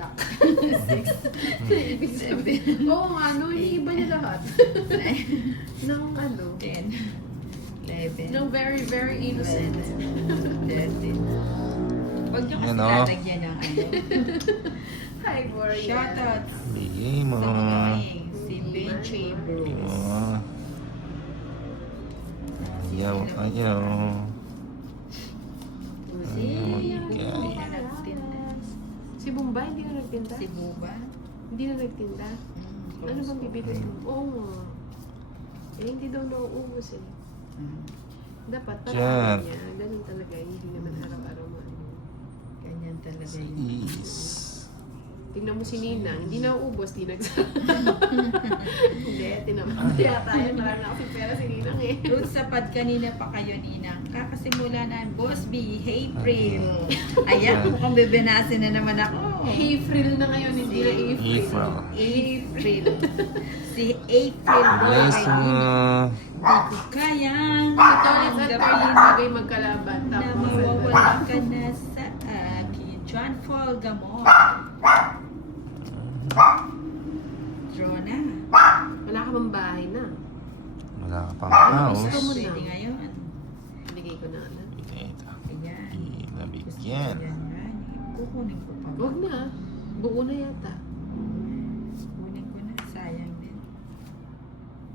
black. 6. Ibig sabihin. Oo nga, no, iniiba niya lahat. Nang ano? 10, 11, Nang very, very innocent. 13. Huwag niyo kasi Yan, oh. lalagyan ng ano. Hi, Gloria. Shoutouts Bigay mo. sa mga king. Si Benchi Bros. Bigay mo. Ayaw, ayaw. Si Bigay. nagtinda. Si Bombay, hindi na nagtinda? Si Buba. Hindi na nagtinda? Ano bang bibili mo? Oo nga. Eh, hindi daw nauubos eh. Dapat Diyan. parang niya. Ganun talaga. Hindi naman araw-araw ano. Ganyan talaga yun. Is. Tingnan mo si Ninang, hindi nauubos, di nagsabi. Hindi, tinamang yata yan. Marami na kasi pera si Ninang eh. Fruit sapad kanina pa kayo, Ninang. Kakasimula na, Boss B, hey Prim. Ayan, mukhang bebenasin na naman ako. April na ngayon, hindi na April. April. April. Si April Bless Boy. mo. Di ko kayang Toilets at toilet bagay magkalaban. na Tapos, mawawala ka na sa akin. John Paul Gamot. Draw na. wala ka bang bahay na. Wala ka pang Gusto house. mo Pwede na. ngayon. Binigay ko na. Ano? Bigay ito. Ayan. Nabigyan. Yan. Kukunin ko pa. Huwag na. Buo na yata. Kunin ko na. Sayang din.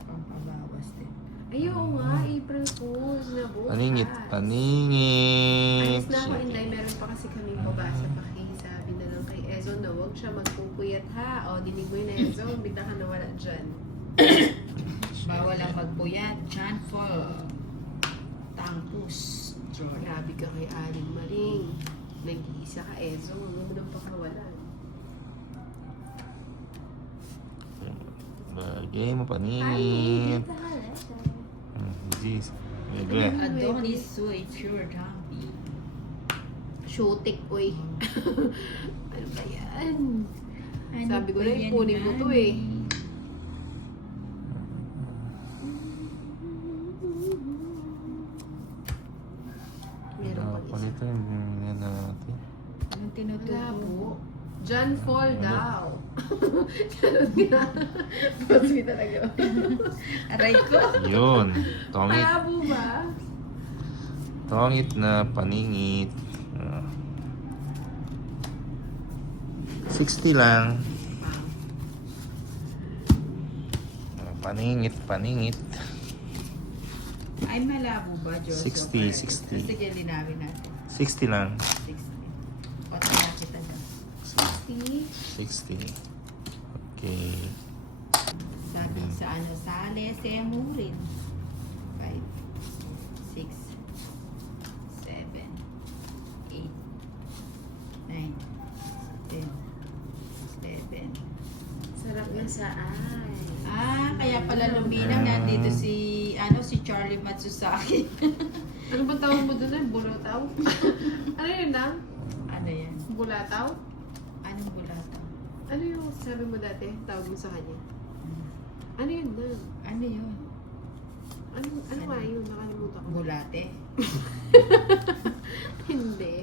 Pampabawas din. Ayaw nga, April Fools na bukas. Paningit, paningit. Alis na ako, Inday. Meron pa kasi kaming pabasa pa kay. Sabi na lang kay Ezo na huwag siya magpupuyat ha. O, dinig mo yun na Ezo. Bigla ka nawala dyan. Bawal ang magpuyat. John Paul. Tampus. Draw na. Grabe ka kay Aling Maring. Nag-iisa ka, Ezo. Huwag mo nang pakawalan. Bagay mo, paningit. Jeez. Bebe. Adonis Soy Pure Dumpy. Shootik, uy. Ano ba yan? Ano Sabi ko ba na, yan, ipunin mo to Manny? eh. Meron Wala pang pa isa. nito yung binigyan natin. Anong tinutubo? Malabo. John Paul daw. Charot nga. Bosby talaga. Aray ko. Yun. Tongit. Malabo ba? Tongit na paningit. 60 lang. Paningit, paningit. Ay, malabo ba, Joseph? 60, 60. Sige, linawin natin. 60 lang. 60. O, tingnan kita dyan. 60. Okay. Sabi sa ano, sale, semurin. 5, 6, 7, 8, 9, 10, 11. Sarap ng saan. Kaya pala luminaw nandito si Charlie Matsusaki. Ano bang tawag mo doon? Bulataw? Ano yun lang? Ano yan? Bulataw? Anong bulata? Ano yung sabi mo dati? Tawag mo sa kanya? Ano yun na? Ano yun? Ano nga yun? Nakalimutan ko. Bulate? Hindi.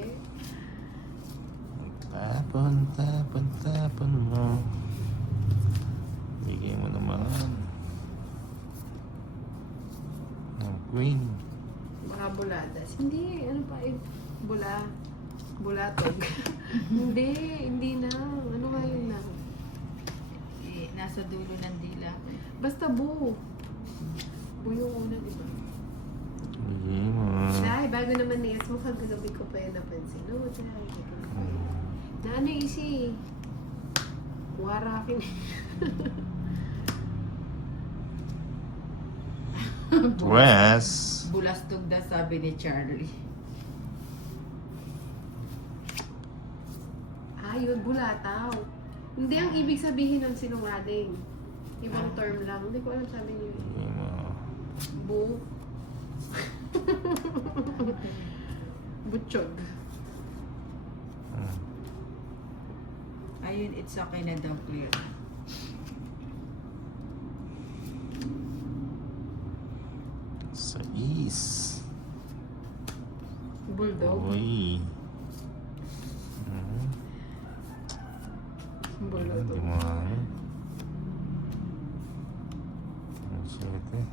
Tapon, tapon, tapon mo. Bigay mo naman. Ng queen. Baka buladas. Hindi. Ano pa yun? Bulatog. Hindi na. Ano nga yun na? Nasa dulo ng dila. Basta bu. Bu yung una, di ba? Bigay mo. Dahil bago naman niyas mo, kagabi ko pa yan napansin. No, dahil. Na ano yung isi? Warakin. Dress. Bulastog na sabi ni Charlie. Yun, bulataw. Hindi ang ibig sabihin ng sinungaling. Ibang term lang. Hindi ko alam sabi niyo. Bigay mo. Bu. Butchog. Ayun, it's okay na daw, clear. Sais. Bulldog. Uy. Bula Hindi to. mo ano. Ang shit eh.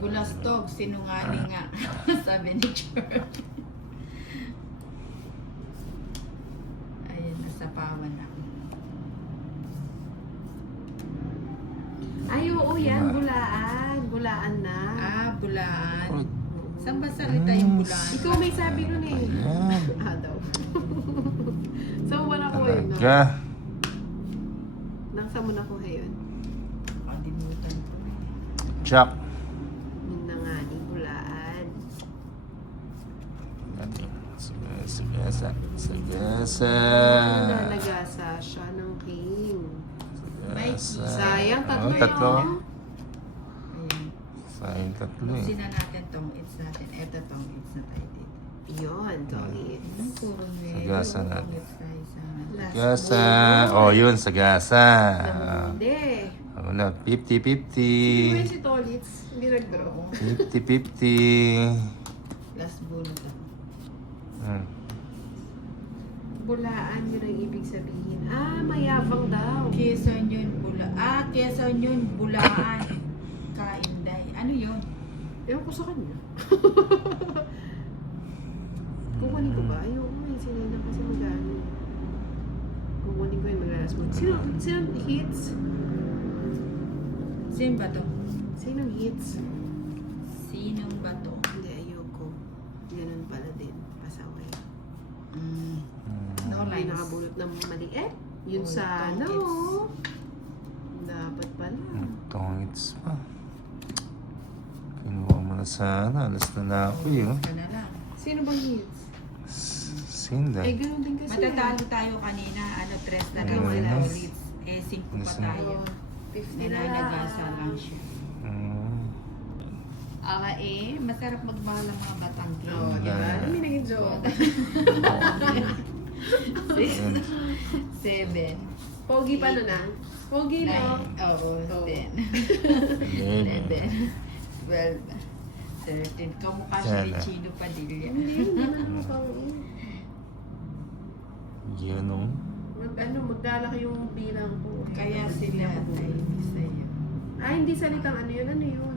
Bulastog, sinungaling nga. Sabi ni George. Ayun, nasapawan ako. Ay, oo yan. Bulaan. Bulaan na. Ah, bulaan. Uy, Saan ba salita yung bulaan? Ikaw may sabi nun eh. Ayan. Daw. So, wala ko yun. Talaga. Nang sa mo nakuha yun? Kalimutan ko na eh. Jack. Yun na nga, ni bulaan. Sagasa. Sagasa. Nalagasa siya ng king. Sagasa. Sayang, tatlo Oh, tatlo. yun. Ayan. Sayang tatlo eh. Sina natin tong it's natin. Eto tong it's na tayo dito. Yun, tongits. Puro Sagasa natin. It's tayo sa Last Sagasa. one. Oh, yun. Sagasa. Hindi. Wala. 50-50. Sino ba si Tolits? Hindi nag-draw. 50-50. last bunot ako. Bulaan yun ang ibig sabihin. Ah, mayabang daw. Quezon yun, Quezon yun, bulaan. Kainday. Ano yun? Ewan ko sa kanya. Kukunin ko ba? Ayoko nga. Sinay na kasi mag-ano. Kukunin ko yung mag-alas mo. Sino hits? Sino ba to? Sino hits? Sinong ba to? Hindi, ayoko. Ganun pala din. Pasaway. No May lines. nakabulot ng maliit. Yun Oh, sana, tongkits. oh. Dapat pala. Tongits pa. Kinuha mo na sana. Alas na ako yun. Ka na lang. Sino bang hits? Sinda. Ay, ganun din kasi. Matatalo tayo kanina. Ano, 3 na lang Ayun. sila ulit. 5 pa Listen. tayo. 50 na Nananagasa lang lang. siya. Mm. Masarap magmahal ng mga batang Oo, di ba? Ano yung naging joke? 7. Pogi pa na na. Pogi lang. Oo, Oo. 10. 11. 12. 13. Kamukha siya ni Sana. Chino Padilla. Hindi naman ako pang Yun o. maglalaki yung bilang ko. Kaya sila ay sa'yo. Ah, hindi salitang ano yun. Ano yun?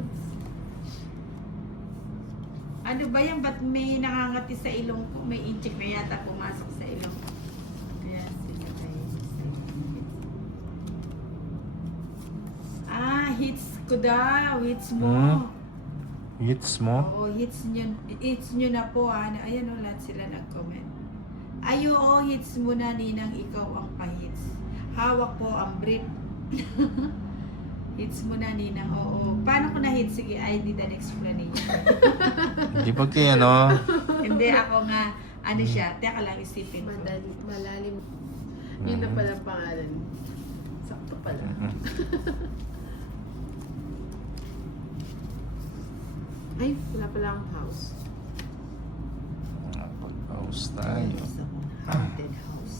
Ano ba yan? Ba't may nakangati sa ilong ko? May inchik na yata pumasok sa ilong ko. Kaya sila ay sa'yo. Ah, hits ko daw. Hits mo. Hits mo? Oo, hits nyo na po. Ayan o, lahat sila nag-comment. Ay, oo, hits mo na, Ninang, ikaw ang pa-hits. Hawak po ang brief. Hits mo na, Ninang, oo. Paano ko na-hits? Sige, I need an explanation. Hindi pa kaya no? Hindi, ako nga, ano siya, teka lang, isipin ko. Malalim. Yun na pala ang pangalan. Sakto pala. Ay, wala pala akong house. Pag-pause tayo. Haunted house.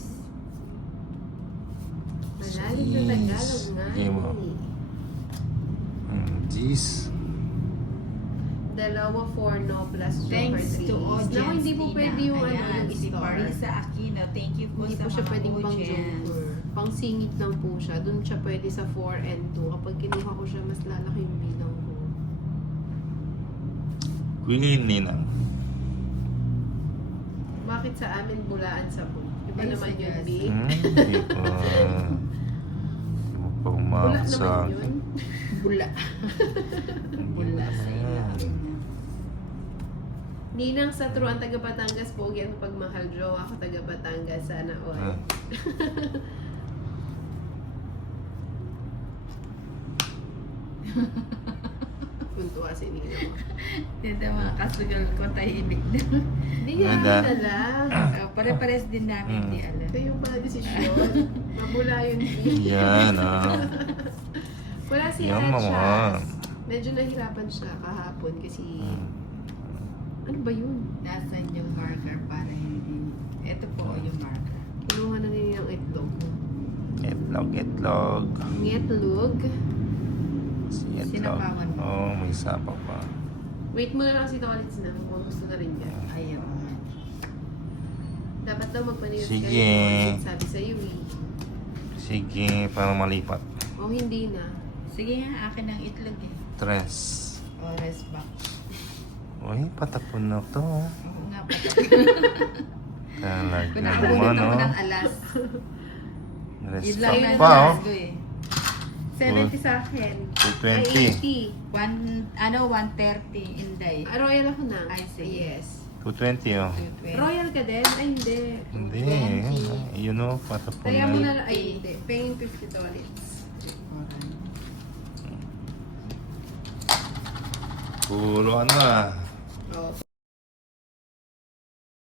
Malalim na Tagalog nga. Game mo. Jeez. Dalawa 4 no plus Joker 3. Thanks to audience, Naku, hindi po Tina. pwede yung ano, Ayan, yung si star. Marisa Aquino, thank you po Hindi sa po siya mga pwedeng pang audience. Joker. Pang singit lang po siya. Doon siya pwede sa 4 and 2. Kapag kinuha ko siya, mas lalaki yung bilang ko. Queen Ninang. Bakit sa amin bulaan sa book? Iba Ay, naman sige. yun, B. Hindi ko. Hindi mo pa Bula umawag sa naman akin. yun. Bula. Bula sa ilalim niya. Ninang sa true ang taga Batangas, pogi ang pagmahal. Jowa ako taga Batangas. Sana all. Ah. Puntuwa si Ninang. Dito mga kasugal ko, tahimik na. Hindi niya Ganda. kilala. Pare-pares din namin, hindi alam. Ito yung pala desisyon. Mabula yun, B. Yan ah. Wala si Yan, mama. Achas. Medyo nahirapan siya kahapon kasi... Ano ba yun? Nasaan yung marker para hindi... Ito po yung marker. Kinuha na nila yung itlog. Itlog, itlog. Ngetlog. Si itlog. Sinapawan mo. Oo, may sapa pa. Wait mo na lang si Tolits na kung gusto na rin niya. Ayaw. Dapat daw magpanilis Sige. kayo. Sabi sa'yo eh. Sige, para malipat. O hindi na. Sige nga, akin ang itlog eh. Tres. O, rest back. Uy, patapon na to. Oo nga pa. Talaga Pinakabunot naman, ako oh. ng alas. Rest Yun lang back na pa, oh. alas ko eh. 70 sa akin. 220. 130 Inday. Royal ako na. Ay, sige. Yes. 220, oh. 220. Royal ka din? Ay, hindi. Hindi, 20. yun, oh. Patapon Kaya mo na. na, ay hindi. Paying $50. Puro ano, ah. Oh,